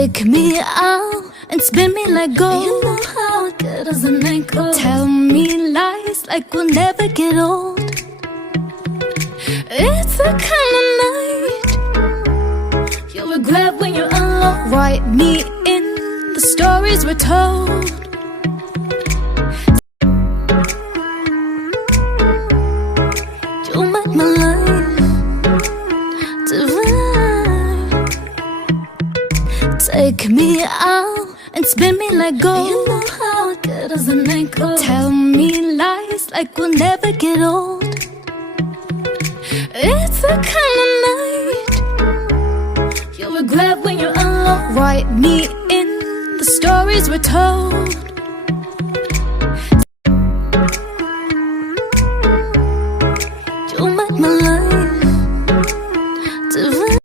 Take me out and spin me like gold. You know how good as an ankle. Tell me lies like we'll never get old. It's the kind of night you'll regret when you're alone. Write me in the stories we're told. You make my life divine. Take me out and spin me like gold. You know how good as an ankle. Tell me lies like we'll never get old. It's the kind of night you'll regret when you're alone. Write me in the stories we're told.